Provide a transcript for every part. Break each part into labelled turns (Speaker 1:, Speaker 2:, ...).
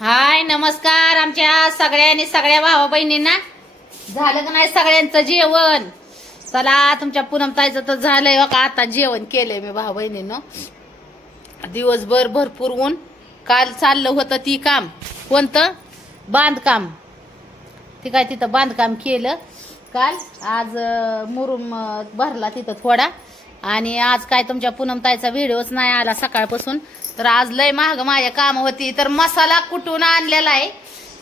Speaker 1: हाय नमस्कार आमच्या सगळ्यांनी सगळ्या भावा बहिणींना झालं का नाही सगळ्यांचं जेवण? चला तुमच्या पूनमताईचं तर झालंय का आता जेवण केलंय मी भावा बहिणीनं दिवसभर भरपूर ऊन. काल चाललं होतं ती काम. कोणतं? बांधकाम. ती काय तिथं बांधकाम केलं. काल आज मुरुम भरला तिथं थोडा. आणि आज काय तुमच्या पूनमताईचा व्हिडिओच नाही आला सकाळपासून. तर आज लय महाग माझ्या काम होती. तर मसाला कुटून आणलेला आहे?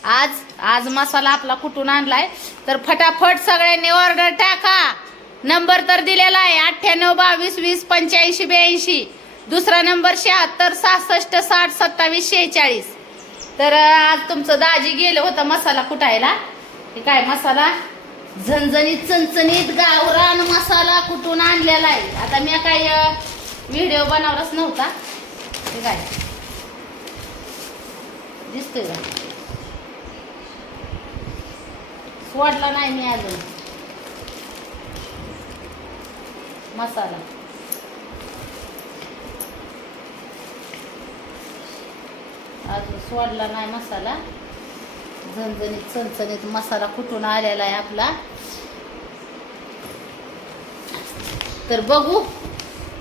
Speaker 1: आज आज मसाला आपला कुटून आणलाय? तर फटाफट सगळ्यांनी ऑर्डर टाका. नंबर तर दिलेला आहे अठ्ठ्याण्णव बावीस वीस पंच्याऐंशी ब्याऐंशी. दुसरा नंबर शहात्तर सहासष्ट साठ सत्तावीस शेहेचाळीस. तर आज तुमचं दाजी गेलं होतं मसाला कुटायला हे काय मसाला? झणझणीत चणचणीत गावरान मसाला कुठून आणलेला आहे? आता मी काय व्हिडिओ बनवलाच नव्हता. हे काय दिसतोय का सोडला नाही मी अजून मसाला अजून सोडला नाही मसाला झणझणीत चणचणीत मसाला कुठून आलेला आहे आपला तर बघू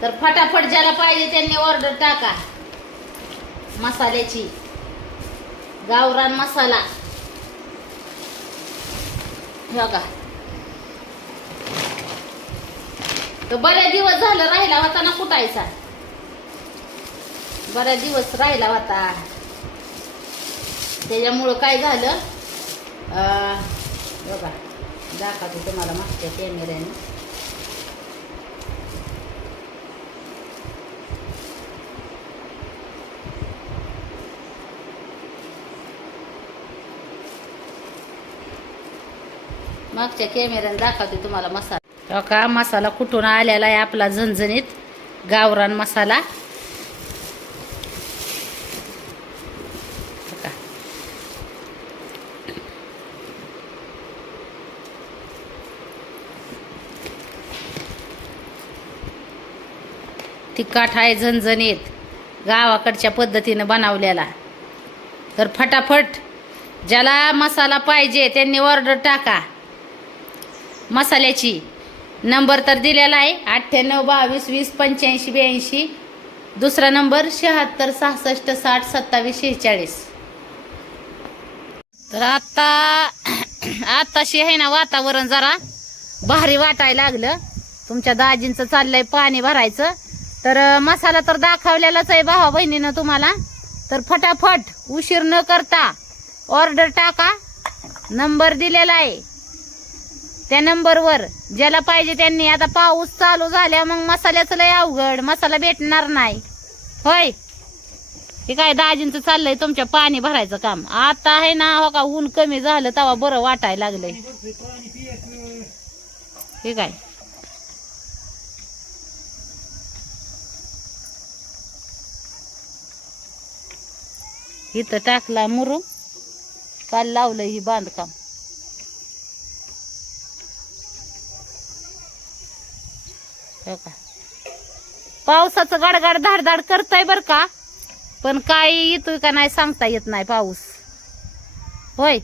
Speaker 1: तर फटाफट ज्याला पाहिजे त्यांनी ऑर्डर टाका मसाल्याची. गावरान मसाला. हे बघा. तो बऱ्या दिवस झालं राहिला होता ना कुटायचा बऱ्या दिवस राहिला होता. त्याच्यामुळं काय झालं? बघा. दाखवतो तुम्हाला मागच्या कॅमेऱ्याने मागच्या कॅमेऱ्याने दाखवते तुम्हाला मसाला. हो का? मसाला कुठून आलेला आहे आपला झणझणीत? गावरान मसाला. ती का? तिखट आहे झणझणीत. गावाकडच्या पद्धतीनं बनवलेला. तर फटाफट ज्याला मसाला पाहिजे त्यांनी ऑर्डर टाका. मसाल्याची. नंबर तर दिलेला आहे अठ्ठ्याण्णव बावीस वीस पंच्याऐंशी ब्याऐंशी. दुसरा नंबर शहात्तर सहासष्ट साठ सत्तावीस शेहेचाळीस. तर आत्ता आत्ताशी आहे ना वातावरण जरा भारी वाटायला लागलं. तुमच्या दाजींचं चाललंय पाणी भरायचं. तर मसाला तर दाखवलेलाच आहे भावा बहिणीनं तुम्हाला. तर फटाफट उशीर न करता ऑर्डर टाका. नंबर दिलेला आहे. त्या नंबरवर ज्याला पाहिजे त्यांनी. आता पाऊस चालू झाल्या मग मसाल्याचं लय अवघड. मसाला भेटणार नाही. होय? हे काय दाजींचं चाललंय तुमच्या पाणी भरायचं काम. आता आहे ना हो का ऊन कमी झालं तेव्हा बरं वाटायला लागलंय. हे काय? इथं टाकला मुरू. काल लावलं ही बांधकाम. का पावसाचं गडगड धाडधाड करताय बर का? पण काय येतोय का नाही सांगता येत नाही पाऊस. होय.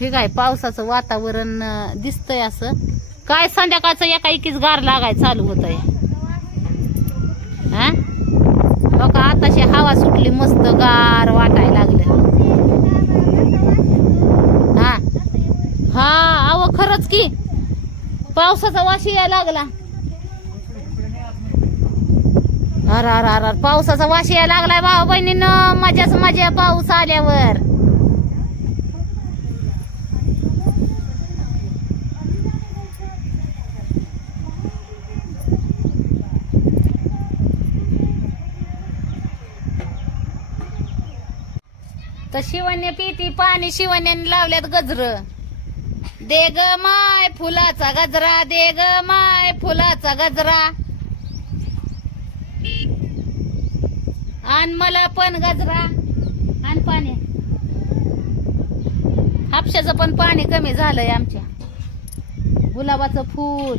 Speaker 1: हे काय पावसाचं वातावरण दिसतंय असं. काय संध्याकाळचं एका एकीच गार लागाय चालू होत आहे हा? बघा आताशी हवा सुटली मस्त गार वाटायला लागले. हा अहो खरंच की. पावसाचा वाशी यायला लागला. अर अर अर अर, पावसाचा वाशी यायला लागलाय भाऊ बहिणीनं. मजाच मजा पाऊस आल्यावर. तर शिवण्य पिती पाणी शिवण्याने लावल्यात गजर. दे ग माय फुलाचा गजरा दे ग माय फुलाचा गजरा. आण मला पण गजरा. आण पाणी. हापशाचं पण पाणी कमी झालंय आमच्या. गुलाबाचं फूल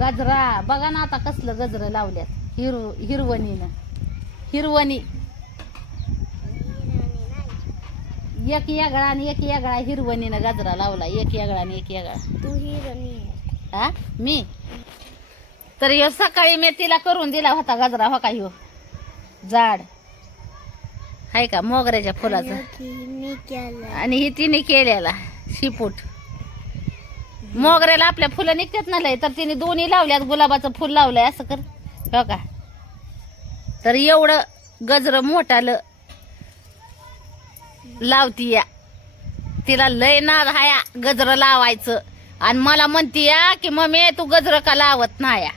Speaker 1: गजरा. बघा ना आता कसलं गजरं लावल्यात. हिरव हिरवणीनं. हिरवणी. एक येगळा आणि एक येगळा हिरवणीनं गजरा लावला. एक येगळा आणि एक येगळा.
Speaker 2: तू हिरणी
Speaker 1: हा? मी? तर ह्यो सकाळी मी तिला करून दिला होता गजरा हो का ह्यो? जाड. हाय का? मोगऱ्याच्या फुलाचा.
Speaker 2: मी केलं.
Speaker 1: आणि ही तिने केलेला शिपूट. मोगऱ्याला आपल्या फुलं निघतात ना लय तर तिने दोन्ही लावल्यात गुलाबाचं फुल लावलंय असं कर. हो का? तर एवढं गजर मोठालं लावती या तिला लय नाद हाया गजर लावायचं. आणि मला म्हणती या की मम्मी तू गजर का लावत नाया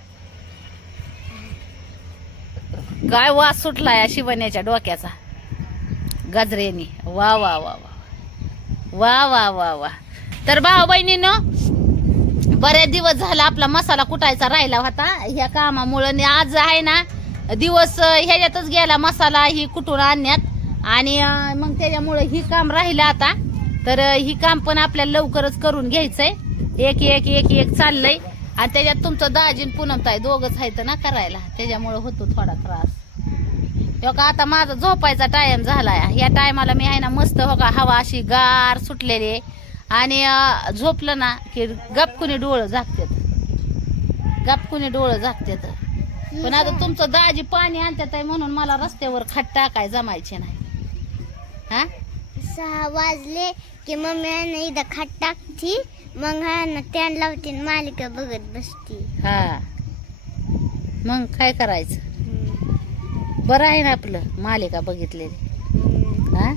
Speaker 1: काय वास सुटला या शिवण्याच्या डोक्याचा. गजरेनी. वा वा वा वा वा. वा वा वा तर भाऊ बहिणीनं बरेच दिवस झाला आपला मसाला कुटायचा राहिला होता. ह्या कामामुळं आज आहे ना दिवस ह्याच्यातच गेला मसाला ही कुटून आणण्यात. आणि मग त्याच्यामुळं ही काम राहिलं आता. तर ही काम पण आपल्याला लवकरच करून घ्यायचंय. एक एक एक एक चाललंय. आणि त्याच्यात तुमचं दाजीन पुनमताय दोघच आहेत ना करायला. त्याच्यामुळं होतो थोडा त्रास. हो का आता माझा झोपायचा टाइम झालाय. या टायमाला मी आहे ना मस्त हो का हवा अशी गार सुटलेली आहे. आणि झोपलं ना की गपकुनी डोळं झाकतात गपकुनी डोळं झाकतात पण आता तुमचं दाजी पाणी आणतात आहे म्हणून मला रस्त्यावर खट टाकाय जमायचे नाही. हा?
Speaker 2: सहा वाजले की मम्मी इथं खाट टाकती. मग हा ना त्यान लावते आणि मालिका बघत बसती.
Speaker 1: हा. मग काय करायचं? बरं आहे ना आपलं मालिका बघितलेली. हा?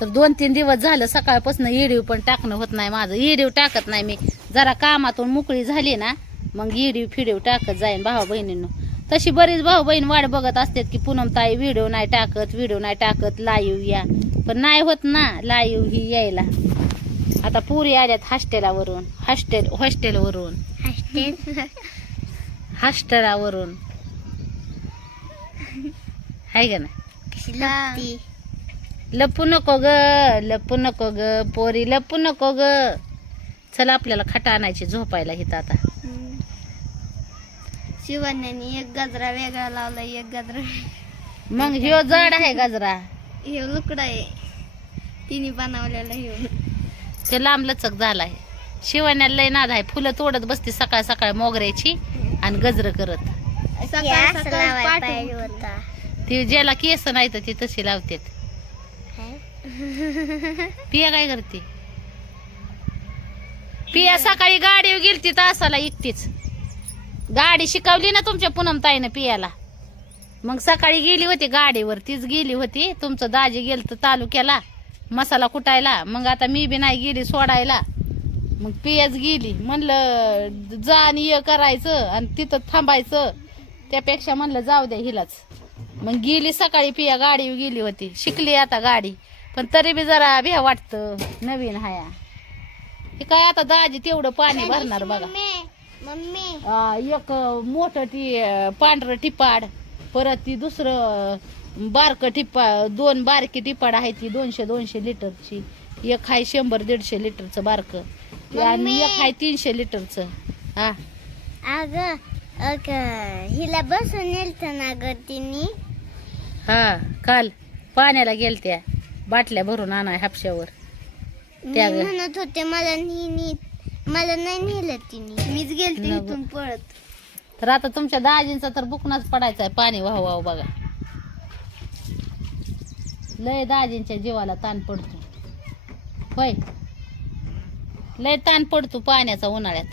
Speaker 1: तर दोन तीन दिवस झालं सकाळपासून इडीव पण टाकणं होत नाही माझं. इडीव टाकत नाही मी. जरा कामातून मोकळी झाली ना मग इडीव फिडीव टाकत जाईन भाऊ बहिणींनो. तशी बरीच भाऊ बहीण वाट बघत असतात की पूनम ताई व्हिडिओ नाही टाकत व्हिडिओ नाही टाकत लाईव्ह या. पण नाही होत ना लाईव्ह ही यायला. आता पुरी आल्यात हॉस्टेलावरून हॉस्टेल हॉस्टेलवरून
Speaker 2: हॉस्टेल
Speaker 1: हॉस्टेलावरून हाय का ना लपू नको ग लपू नको ग पोरी लपू नको ग. चला आपल्याला खटा आणायची झोपायला हिथं आता.
Speaker 2: शिवण्याने एक गजरा वेगळा लावला एक गजरा
Speaker 1: मग ह्यो जड आहे गजरा.
Speaker 2: हे लुकडा आहे. तिने बनवलेला हे
Speaker 1: ते लांब लचक झालाय. शिवण्याला लय नाद आहे. फुलं तोडत बसते सकाळ सकाळ मोगऱ्याची आणि गजर करत.
Speaker 2: सकाळ सकाळ होता.
Speaker 1: ती ज्याला केस नाही तर ती तशी लावते पिया काय करते? पिया सकाळी गाडी गेलती तासाला एकटीच. गाडी शिकवली ना तुमच्या पूनम ताईनं पियाला. मग सकाळी गेली होती गाडीवर तीच गेली होती. तुमचं दाजी गेलं तर तालुक्याला मसाला कुटायला. मग आता मी बी नाही गेली सोडायला. मग पियाच गेली. म्हणलं जा आणि ये करायचं आणि तिथं थांबायचं. त्यापेक्षा म्हणलं जाऊ द्या हिलाच. मग गेली सकाळी पिया गाडी गेली होती. शिकली आता गाडी. पण तरी बी जरा भ्या वाटतं नवीन हाया. हे काय आता दाजी तेवढं पाणी भरणार बघा.
Speaker 2: मम्मी.
Speaker 1: एक मोठं ती अ, पांढरं टिपाड परत ती दुसरं बारकं टिपा दोन बारकी टिपाड आहे ती दोनशे दोनशे लिटरची. एक आहे शंभर दीडशे लिटरचं बारकं. आणि
Speaker 2: मम्मी.
Speaker 1: एक आहे तीनशे लिटरचं. हा.
Speaker 2: अग अग हिला बसून नेलत ना ग तिने.
Speaker 1: हा काल पाण्याला गेलत्या. बाटल्या भरून आणाय हापशावर.
Speaker 2: मी
Speaker 1: त्या ग.
Speaker 2: म्हणत होते मला नी नी मला नाही नेलं तिने. मीच गेलते. इथून पळत.
Speaker 1: तर आता तुमच्या दाजींचा तर बुकनाच पडायचा आहे पाणी वाहू वाहू बघा. लय दाजींच्या जीवाला ताण पडतो. होय. लय ताण पडतो पाण्याचा उन्हाळ्यात.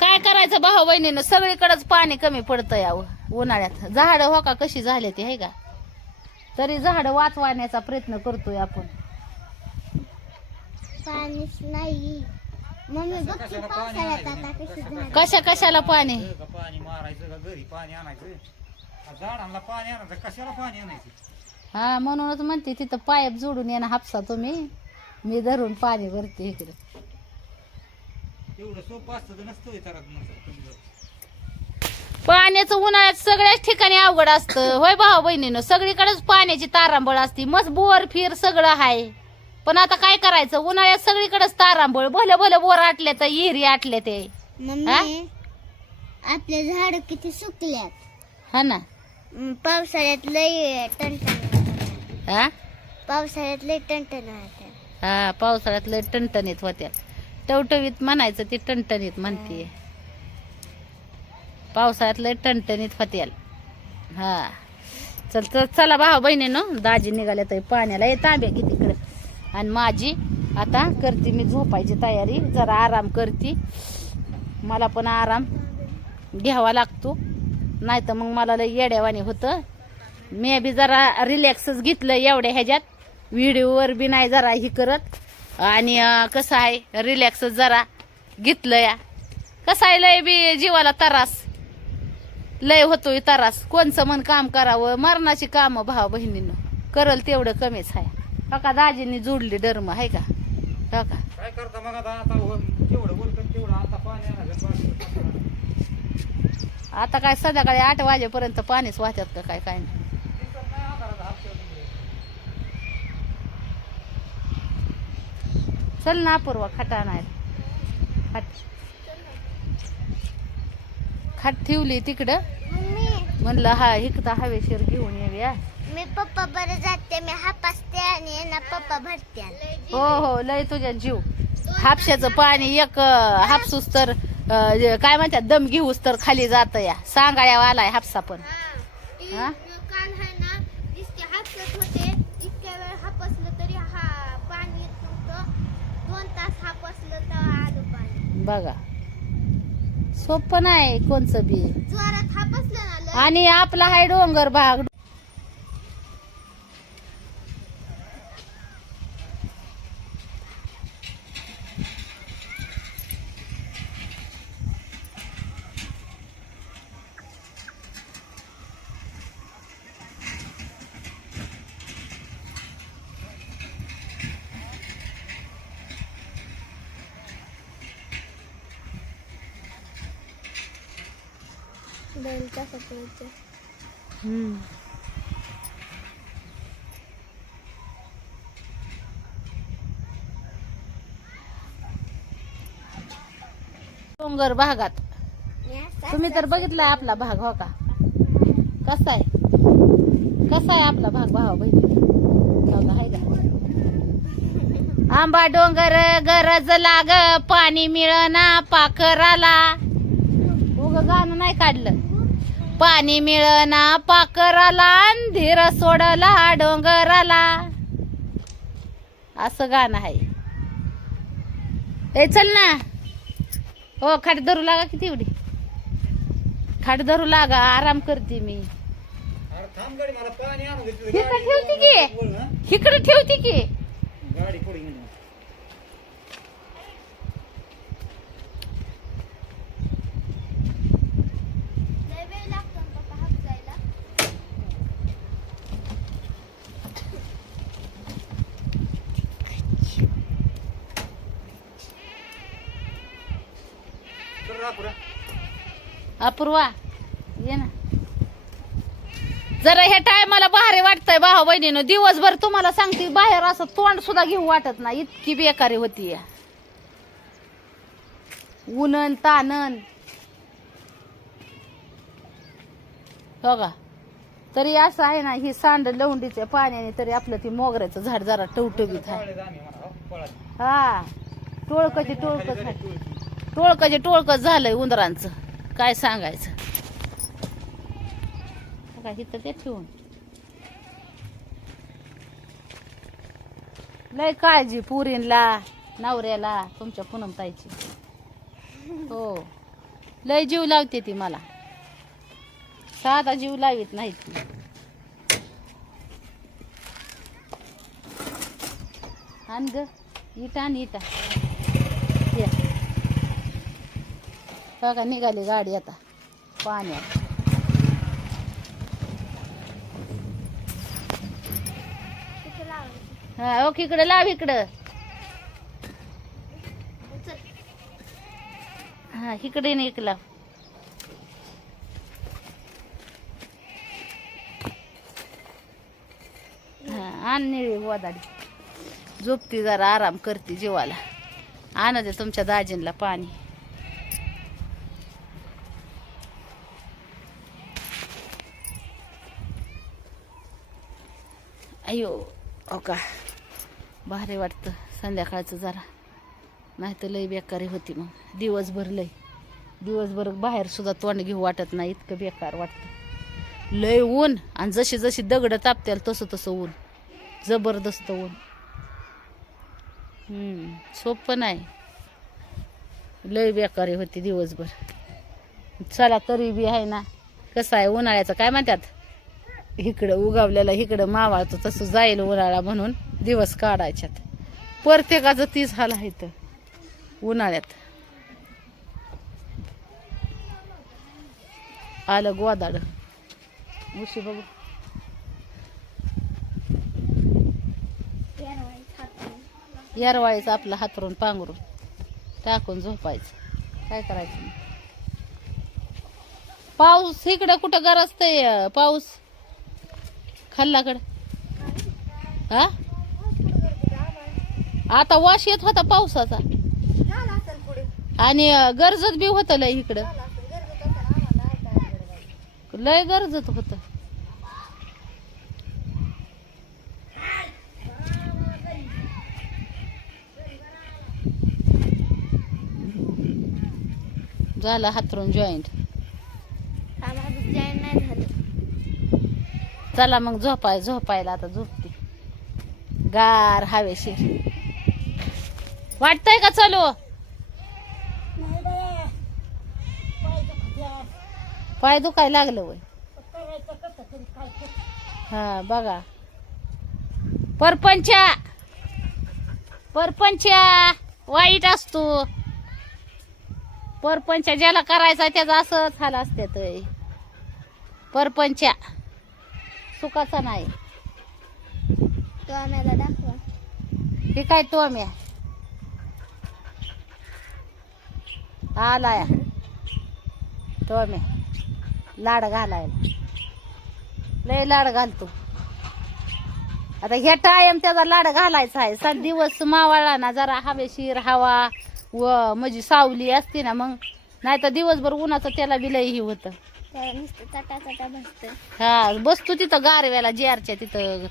Speaker 1: काय करायचं भाऊ बहिणीनं? सगळीकडेच पाणी कमी पडतं यावं उन्हाळ्यात. झाडं हो का कशी झाले ते आहे का? तरी झाडं वाचवण्याचा प्रयत्न करतोय आपण.
Speaker 2: पाणीच नाही. मम्मी बघ की पावसाळ्यात आता कशी
Speaker 1: कशा कशाला पाणी?
Speaker 3: का पाणी मारायचं का घरी पाणी आणायचं? झाडांना पाणी आणायचं कशाला पाणी आणायचं?
Speaker 1: हा म्हणूनच म्हणते तिथं पाईप जोडून येणं हापसा तुम्ही. मी धरून पाणी भरते इकडे.
Speaker 3: एवढं सोपं असतं तर नसतं विचारात नसतं
Speaker 1: पाण्याचं उन्हाळ्यात सगळ्याच ठिकाणी अवघड असतं. होय भाऊ बहिणीनं सगळीकडेच पाण्याची तारांबळ असती. मस्त बोर फिर सगळं आहे. पण आता काय करायचं? उन्हाळ्यात सगळीकडेच तारांबळ. भले भले बोर आटले तर हिरी आटले ते.
Speaker 2: मम्मी आपले झाड किती सुकल्यात?
Speaker 1: हा ना.
Speaker 2: म, पावसाळ्यात लय टणटण
Speaker 1: हा?
Speaker 2: पावसाळ्यात लय टणटण वाटत
Speaker 1: हा पावसाळ्यात लय टणटणीत होत्या. टवटवीत म्हणायचं ती टणटणीत म्हणतीये. पावसाळ्यात लय टणटणीत होत्याल हा. चल चला भाऊ बहिणीनो. दाजी निघाल्या तर पाण्याला. येत तांब्या की तिकडं. आणि माझी आता करते मी झोपायची तयारी. जरा आराम करते. मला पण आराम घ्यावा लागतो. नाही तर मग मला लय येड्यावानी होतं. मी बी जरा रिलॅक्सच घेतलं एवढ्या ह्याच्यात. व्हिडिओवर बी नाही जरा ही करत. आणि कसं आहे रिलॅक्सच जरा घेतलं या. कसं आहे लय बी जीवाला त्रास. लय होतोय तरास. कोणचं मन काम करावं? मरणाची कामं भाव बहिणीनं. करल तेवढं कमीच आहे. का दाजींनी जोडली डर्म आहे का? हो का
Speaker 3: काय करता मग आता? आता वर- जेवढं वरकन तेवढं आता पाणी आणायचं पाणी टाकणार.
Speaker 1: आता काय संध्याकाळी आठ वाजेपर्यंत पाणीच वाहत्यात का काय काय नाही?
Speaker 3: दिसत नाही आकाराचा हापशेवर तिकडे.
Speaker 1: चल ना पूर्वा खटा नाही खाट. खाट ठेवली तिकडं.
Speaker 2: मम्मी.
Speaker 1: म्हणलं हा इकडं हवेशीर घेऊन येऊया.
Speaker 2: मी पप्पा बरं जाते मी हापासते आणि ना पप्पा भरते
Speaker 1: हो हो लय तुझ्या जीव. हापशाचं पाणी एक अं, हापसूस तर अं, काय म्हणतात दम घेऊस तर खाली जात या. सांगाळ्या आलाय हापसा पण. हा?
Speaker 2: काल आहे ना इतके हापसत होते. इतक्या वेळ हापसलं तरी हा पाणी येत नव्हतं. दोन तास हापसलं तर आलं पाणी.
Speaker 1: बघा. सोपं नाही कोणचं बी.
Speaker 2: जोरात हापसलं ना लय.
Speaker 1: आणि आपला हाय डोंगर भाग.
Speaker 2: बैल कसं
Speaker 1: हम्म. डोंगर भागात. तुम्ही तर बघितलाय आपला भाग हो का? कसा आहे? कसा आहे आपला भाग भावा बहिणी? आहे का? आंबा डोंगर गरज लाग पाणी मिळना पाखराला. काढलं. पाणी मिळना पाखराला अन धीर सोडला डोंगराला. असं गाणं आहे. ए चल ना. हो खाट धरू लागा किती एवढी खाट धरू लागा आराम करते मी.
Speaker 3: गाडी
Speaker 1: ठेवते की? इकडे ठेवते की
Speaker 3: गाडी पुढे घेऊन ये.
Speaker 2: लय वेळ लागतो ना पप्पा हापसायला
Speaker 3: चल रा पुढं.
Speaker 1: अपूर्वा. ये ना. जरा हे टायमाला भारी वाटतंय भाऊ बहिणीनं. दिवसभर तुम्हाला सांगते बाहेर असं तोंड सुद्धा घेऊ वाटत नाही. इतकी बेकारी होती या. उनन तानन. हो का? तरी असं आहे ना ही सांड लवंडीच्या पाण्याने तरी आपलं ती मोगऱ्याचं झाड जरा टवटवीत आहे.
Speaker 3: हा.
Speaker 1: टोळकचे टोळकच टोळकचे टोळकच झालंय उंदरांचं. काय सांगायचं? काय इथं ते ठेवून. लय काळजी पुरींला नवऱ्याला तुमच्या पूनमताईची. हो. लय जीव लावते ती मला. साधा जीव लावित नाही ती. आण ग इटा आणि इटा. ये. बघा निघाली गाडी आता. पाण्यात हा ओके इकडे लाव इकडं. हा इकडे नाही एक लाव. हा आण झोपती जरा आराम करते जीवाला. आणा दे तुमच्या दाजींला पाणी. अयो हो. हो. का? भारी वाटतं संध्याकाळचं जरा. नाही तर लई बेकारी होती मग. दिवसभर लई. दिवसभर बाहेरसुद्धा तोंड घेऊ वाटत नाही इतकं बेकार वाटतं. लय ऊन आणि जशी जशी दगडं तापत्याल तसं तसं ऊन. जबरदस्त ऊन. सोपं नाही लय बेकारी होती दिवसभर. चला तरी बी आहे ना. कसं आहे उन्हाळ्याचं? काय म्हणतात? इकडं उगावलेला इकडं मावाळतो तसं जाईल उन्हाळा म्हणून दिवस काढायच्यात. प्रत्येकाचं तीच हाल आहे तर उन्हाळ्यात. आलं गोदाड. उशी बघू. यारवाळीचं आपलं हातरून पांघरून टाकून झोपायचं. काय करायचं पाऊस इकडं कुठं गरजतंय पाऊस? खाल्लाकडं हा? आता वाश येत होता पावसाचा. आणि गरजत बी होत लय इकडं. लय गरजत होत. झाला हातरून जॉईंट
Speaker 2: जॉईन नाही
Speaker 1: चला मग झोपाय झोपायला आता झोपते. गार हवेशीर. वाटतंय का चालू? पाय दुखाय लागलं वय. हा बघा. परपंचा. परपंचा वाईट असतो. परपंचा ज्याला करायचा त्याचा असंच हाल असत्यात परपंचा. सुखाचा नाही.
Speaker 2: तो आम्हाला दाखवा.
Speaker 1: हे काय तो म्या आलाय. तो म्या लाड घालायला. लय लाड घालतो. आता ह्या टायम त्याचा लाड घालायचा आहे. सात दिवस मावळला ना जरा हवेशीर हवा व म्हणजे सावली असते ना मग. नाही तर दिवसभर उन्हाचं त्याला बी लय ही होतं.
Speaker 2: चटा चटा बसतं
Speaker 1: हा बसतो तिथं गारव्याला जेरच्या तिथं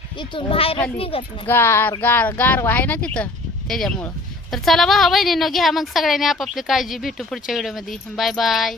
Speaker 1: खाली.
Speaker 2: निघत नाही.
Speaker 1: गार गार गारवा आहे ना तिथं त्याच्यामुळं. तर चला भाऊ बहिणीनं घ्या मग सगळ्यांनी आपापली काळजी भेटू पुढच्या व्हिडिओमध्ये. Bye bye.